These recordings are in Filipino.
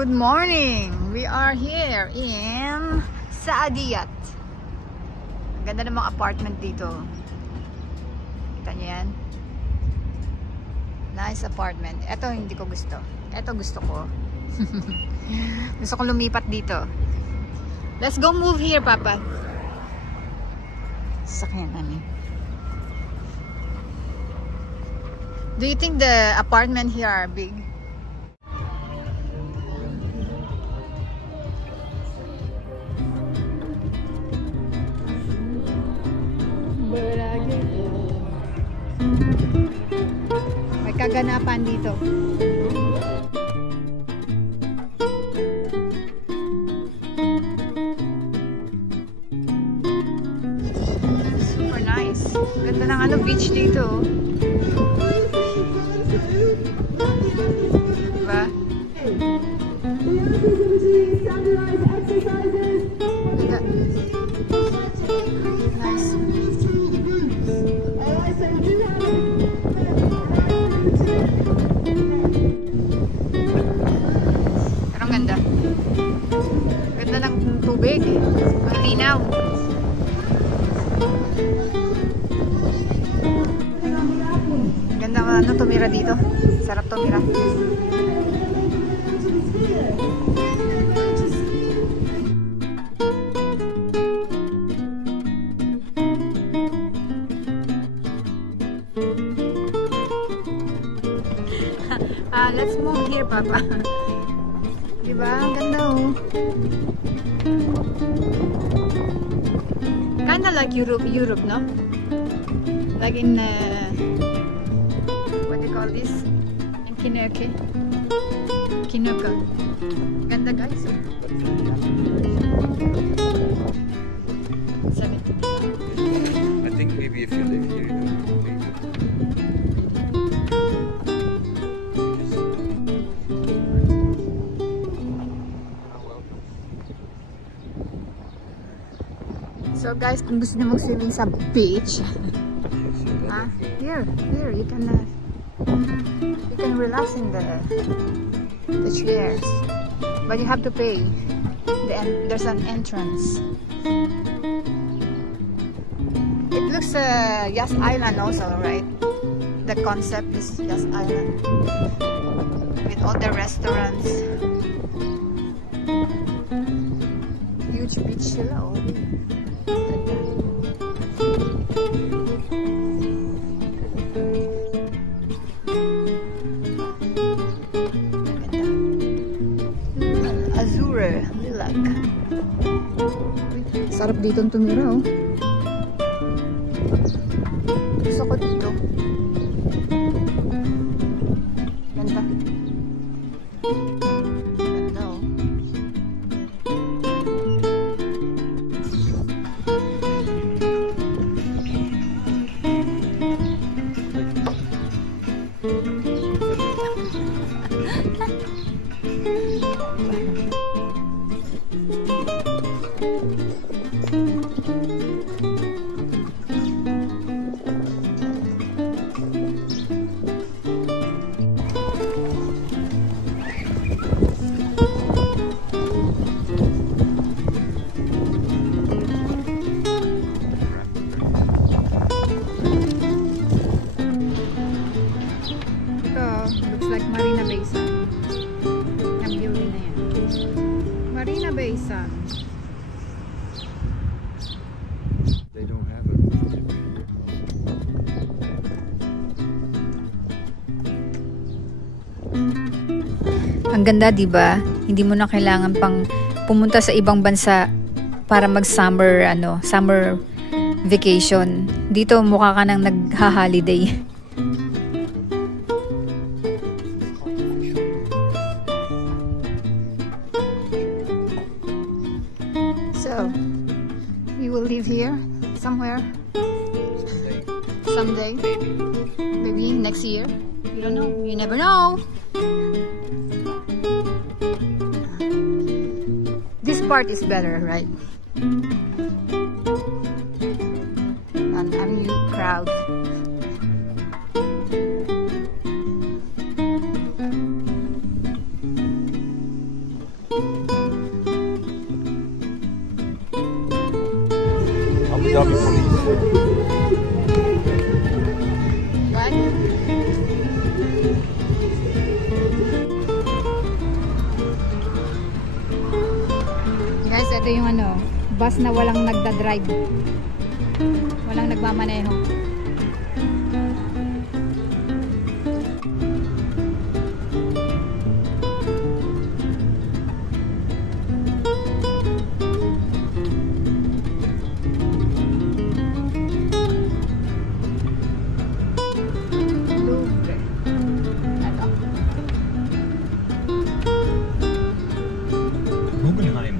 Good morning! We are here in Saadiyat. Ang ganda ng mga apartment dito. Kita niyo yan? Nice apartment. Ito hindi ko gusto. Ito gusto ko. Gusto ko lumipat dito. Let's go move here, Papa. Sakyan namin. Do you think the apartment here are big? May kaganapan dito. Super nice. Ganda ng beach dito. Diba? Nice. Pero ang ganda. Ganda ng tubig. Ang linaw. Ganda tumira dito. Sarap tumira. Let's move here, Papa. Diba? Ang ganda, oh. Kinda like Europe, no? Like in, what do you call this? In Kinuka. Ganda, guys. I think maybe if you live here, you don't pay. So guys, kung gusto niyo mag-swimming sa beach, here you can relax in the chairs, but you have to pay. There's an entrance. It looks Yas Island also, right? The concept is Yas Island with all the restaurants. Huge beach sila, oh. Azure lilag. Sarap dito tumira, oh. Gusto ko dito. Ganda. Ganda, oh. Like Marina Bay Sands. Yung building na yan. Marina Bay Sands. They don't have a Ang ganda, diba? Hindi mo na kailangan pang pumunta sa ibang bansa para mag-summer summer vacation. Dito mukha ka nang nagha-holiday. So, we will live here somewhere. Someday. Maybe next year. You don't know. You never know. This part is better, right? And you crowd. Abu Dhabi police. What? Guys, ito yung ano, bus na walang nagda-drive. Walang nagmamaneho. Guggenheim.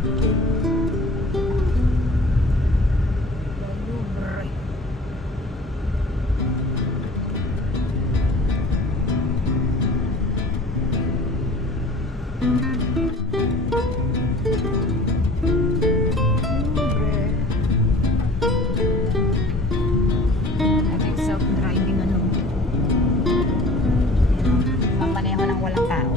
Self-driving ano. Mamaneho ng walang tao.